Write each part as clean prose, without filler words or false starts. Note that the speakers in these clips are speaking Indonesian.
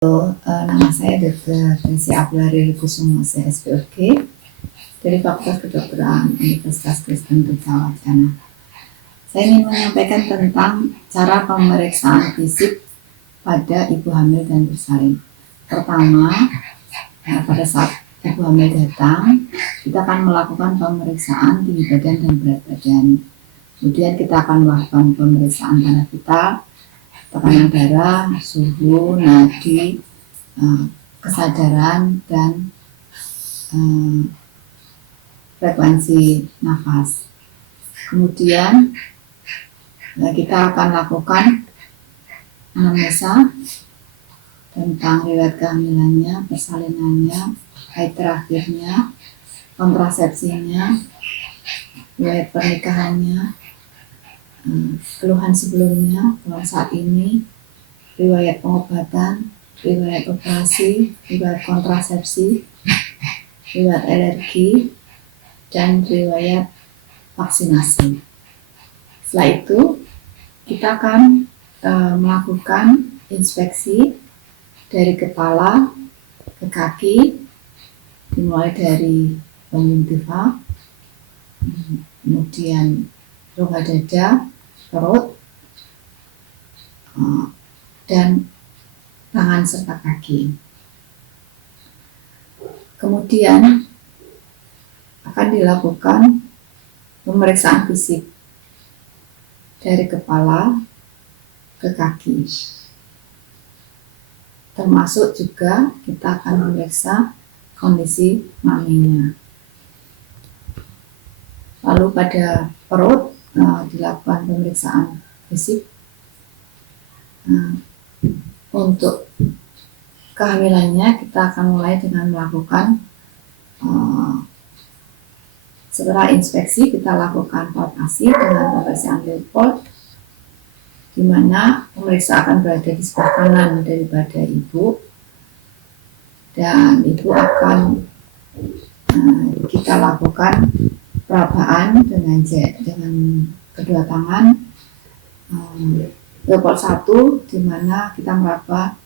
Nama saya Dr. Desi Abdullah Kusuma, SPOG dari Fakultas Kedokteran Universitas Kristen Wacana. Saya ingin menyampaikan tentang cara pemeriksaan fisik pada ibu hamil dan bersalin. Pertama, pada saat ibu hamil datang, kita akan melakukan pemeriksaan tinggi badan dan berat badan. Kemudian kita akan melakukan pemeriksaan darah vital, tekanan darah, suhu, nadi, kesadaran, dan frekuensi nafas. Kemudian kita akan lakukan anamnesa tentang riwayat kehamilannya, persalinannya, haid terakhirnya, kontrasepsinya, riwayat pernikahannya, keluhan sebelumnya, keluhan saat ini, riwayat pengobatan, riwayat operasi, riwayat kontrasepsi, riwayat alergi, dan riwayat vaksinasi. Setelah itu, kita akan melakukan inspeksi dari kepala ke kaki, dimulai dari konjungtiva, kemudian rongga dada, perut, dan tangan serta kaki. Kemudian akan dilakukan pemeriksaan fisik dari kepala ke kaki. Termasuk juga kita akan memeriksa kondisi maminya. Lalu pada perut dilakukan pemeriksaan fisik. Untuk kehamilannya kita akan mulai dengan melakukan setelah inspeksi kita lakukan palpasi dengan pemeriksaan Leopold, di mana pemeriksa akan berada di sebelah kanan daripada ibu, dan ibu akan kita lakukan perabaan dengan kedua tangan. Leopold 1, di mana kita meraba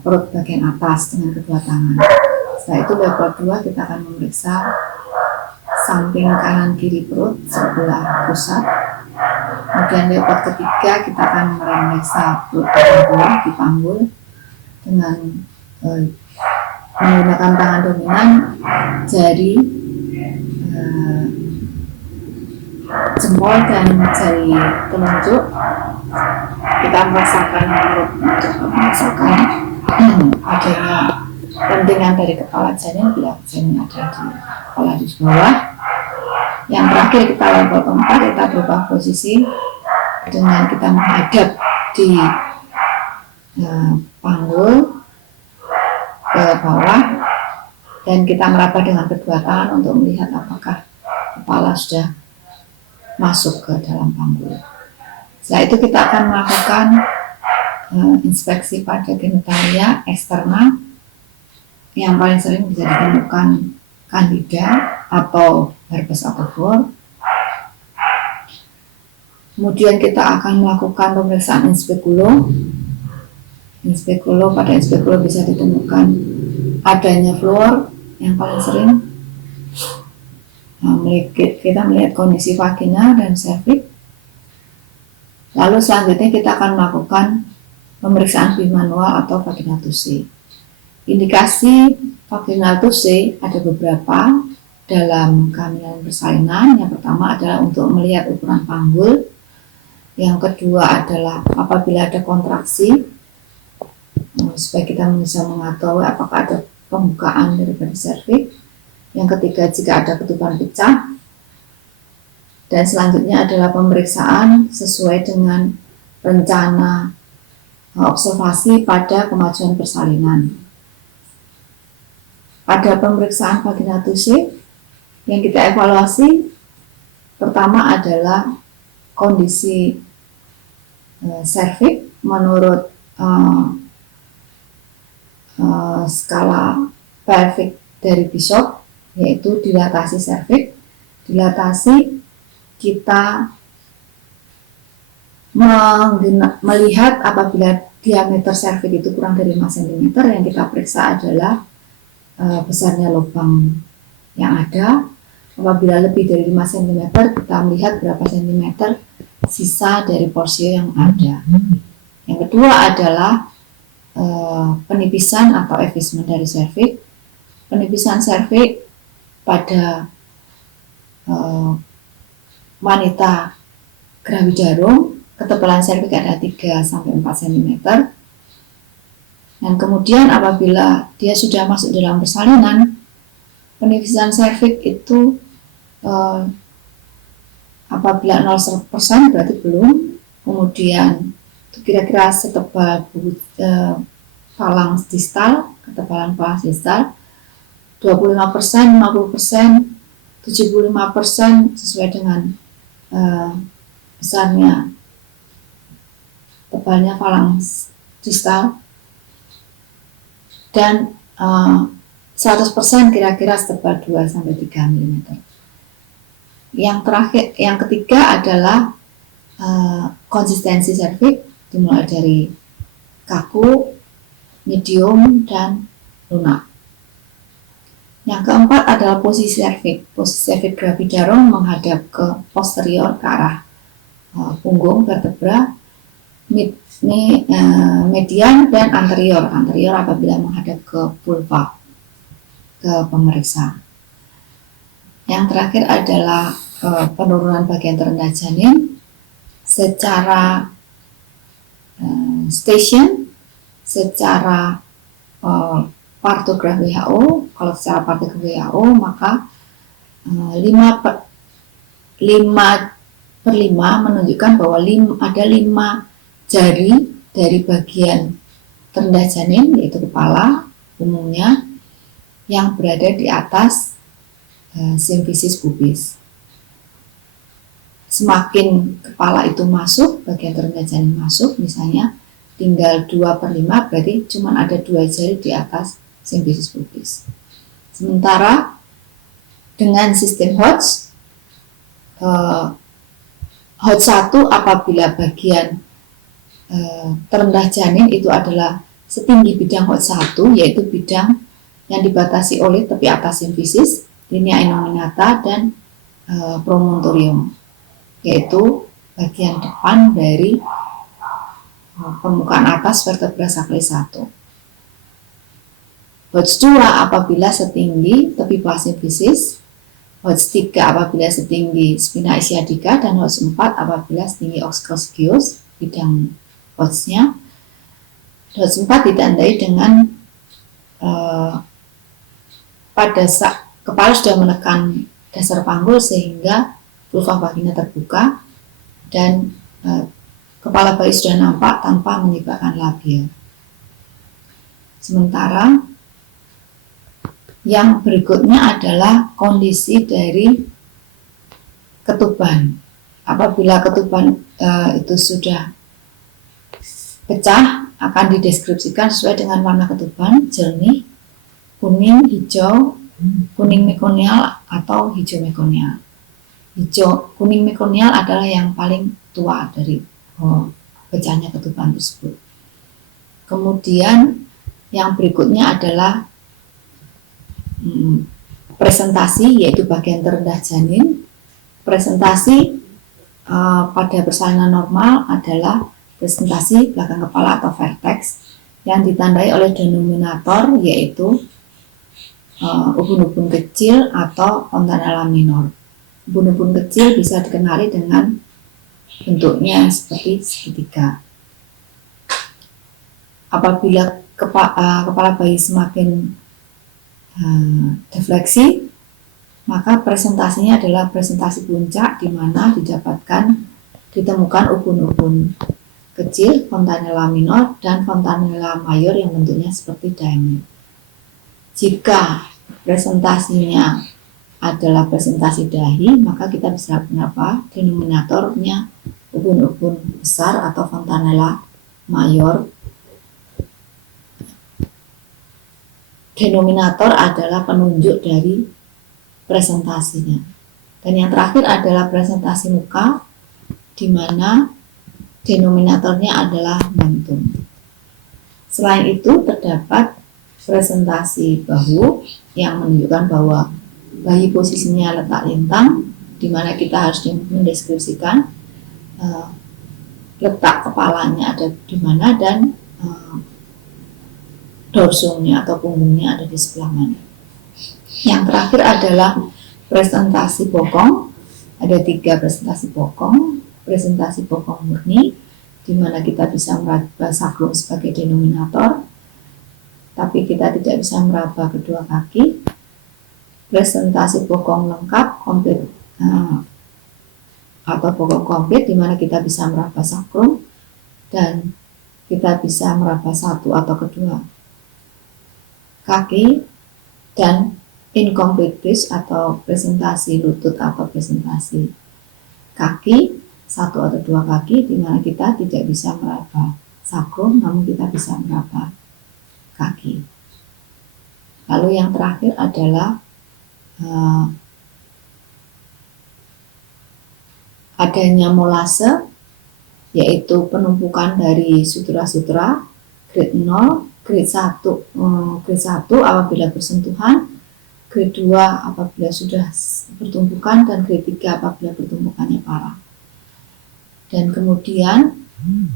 perut bagian atas dengan kedua tangan. Setelah itu Leopold 2 kita akan memeriksa samping kanan kiri perut sebelah pusat. Kemudian Leopold ketiga kita akan memeriksa perut bagian bawah di panggul dengan menggunakan tangan dominan, jari jempol dan jari telunjuk. Kita merasakan perut untuk merasakan adanya pentingan dari kepala janin bila janin ada di kepala di bawah. Yang terakhir kita level 4, kita berubah posisi dengan kita menghadap di panggul ke bawah, dan kita meraba dengan kedua tangan untuk melihat apakah kepala sudah masuk ke dalam panggul. Setelah itu kita akan melakukan inspeksi pada genitalia eksternal, yang paling sering bisa ditemukan Candida atau herpes zoster. Kemudian kita akan melakukan pemeriksaan inspekulo. Pada inspekulo bisa ditemukan adanya fluor yang paling sering. Kita melihat kondisi vagina dan serviks. Lalu selanjutnya kita akan melakukan pemeriksaan bimanual atau vaginal TUSI. Indikasi vaginal TUSI ada beberapa dalam kehamilan persalinan. Yang pertama adalah untuk melihat ukuran panggul. Yang kedua adalah apabila ada kontraksi, supaya kita bisa mengetahui apakah ada pembukaan daripada serviks. Yang ketiga, jika ada ketuban pecah. Dan selanjutnya adalah pemeriksaan sesuai dengan rencana observasi pada kemajuan persalinan. Pada pemeriksaan vaginal TUSI yang kita evaluasi, pertama adalah kondisi serviks menurut skala pelvic dari Bishop, yaitu dilatasi serviks. Dilatasi kita melihat apabila diameter serviks itu kurang dari 5 cm, yang kita periksa adalah besarnya lubang yang ada. Apabila lebih dari 5 cm, kita melihat berapa cm sisa dari porsio yang ada. Yang kedua adalah penipisan atau effacement dari serviks. Penipisan serviks pada wanita gravidarum, ketebalan serviks ada 3-4 cm. Dan kemudian apabila dia sudah masuk dalam persalinan, penipisan serviks itu apabila 0% berarti belum. Kemudian kira-kira setebal palang distal, ketebalan palang distal 25%, 50%, 75% sesuai dengan besarnya tebalnya palang distal, dan 100% kira-kira setebal 2-3 mm. Yang terakhir, yang ketiga adalah konsistensi serviks dimulai dari kaku, medium, dan lunak. Yang keempat adalah posisi serviks. Posisi serviks gravidarum menghadap ke posterior, ke arah punggung vertebra, median, dan anterior. Anterior apabila menghadap ke vulva, ke pemeriksa. Yang terakhir adalah penurunan bagian terendah janin secara station, secara partograf WHO. Kalau secara partograf WHO maka 5/5 menunjukkan bahwa ada 5 jari dari bagian terendah janin, yaitu kepala umumnya, yang berada di atas simfisis pubis. Semakin kepala itu masuk, bagian terendah janin masuk, misalnya tinggal 2/5, berarti cuma ada 2 jari di atas simfisis pubis. Sementara dengan sistem Hodge, Hodge 1 apabila bagian terendah janin itu adalah setinggi bidang Hodge 1, yaitu bidang yang dibatasi oleh tepi atas simfisis, linea innominata, dan promontorium, yaitu bagian depan dari permukaan atas vertebra sakral 1. Hodge 2 apabila setinggi tepi bawah simfisis, Hodge 3 apabila setinggi spina ischiadica, dan Hodge 4 apabila setinggi oxcoscius, bidang Hodge-nya. Hodge 4 ditandai dengan pada saat kepala sudah menekan dasar panggul sehingga vulva vagina terbuka, dan kepala bayi sudah nampak tanpa menyibakkan labia. Sementara yang berikutnya adalah kondisi dari ketuban. Apabila ketuban itu sudah pecah, akan dideskripsikan sesuai dengan warna ketuban: jernih, kuning, hijau, kuning mekonial, atau hijau mekonial. Kuning mekonial adalah yang paling tua dari pecahnya ketuban tersebut. Kemudian yang berikutnya adalah presentasi, yaitu bagian terendah janin. Presentasi pada persalinan normal adalah presentasi belakang kepala atau vertex yang ditandai oleh denominator, yaitu ubun-ubun kecil atau fontanella minor. Ubun-ubun kecil bisa dikenali dengan bentuknya seperti segitiga. Apabila kepala bayi semakin defleksi, maka presentasinya adalah presentasi puncak, di mana ditemukan ubun-ubun kecil, fontanella minor, dan fontanella mayor yang bentuknya seperti diamond. Jika presentasinya adalah presentasi dahi, maka kita bisa kenapa denominatornya ubun-ubun besar atau fontanella mayor. Denominator adalah penunjuk dari presentasinya. Dan yang terakhir adalah presentasi muka, di mana denominatornya adalah momentum. Selain itu terdapat presentasi bahu yang menunjukkan bahwa bayi posisinya letak lintang, di mana kita harus mendeskripsikan letak kepalanya ada di mana dan dorsumnya atau punggungnya ada di sebelah mana. Yang terakhir adalah presentasi bokong. Ada 3 presentasi bokong. Presentasi bokong murni, di mana kita bisa meraba sakrum sebagai denominator, tapi kita tidak bisa meraba kedua kaki. Presentasi bokong lengkap, komplit, atau bokong komplit, di mana kita bisa meraba sakrum dan kita bisa meraba satu atau kedua kaki. Dan incomplete bridge atau presentasi lutut atau presentasi kaki, 1 atau 2 kaki, di mana kita tidak bisa meraba sakrum namun kita bisa meraba kaki. Lalu yang terakhir adalah adanya molase, yaitu penumpukan dari sutura-sutura grade 0, grade 1 apabila bersentuhan, grade 2 apabila sudah bertumpukan, dan grade 3 apabila bertumpukannya parah. Dan kemudian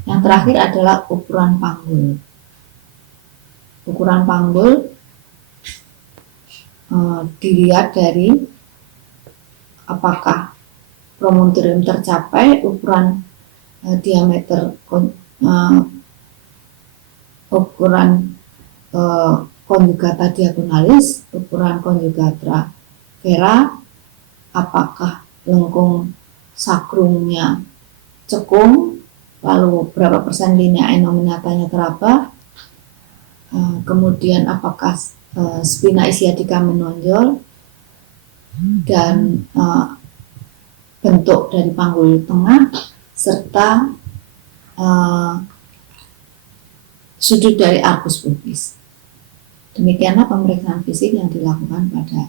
yang terakhir adalah ukuran panggul. Ukuran panggul dilihat dari apakah promontorium tercapai, ukuran diameter ukuran conjugata diagonalis, ukuran conjugata vera, apakah lengkung sakrumnya cekung, lalu berapa persen linea nominatanya teraba, kemudian apakah spina ischiadica menonjol, dan bentuk dari panggul tengah, serta sudut dari arcus pubis. Demikianlah pemeriksaan fisik yang dilakukan pada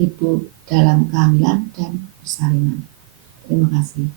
ibu dalam kehamilan dan persalinan. Terima kasih.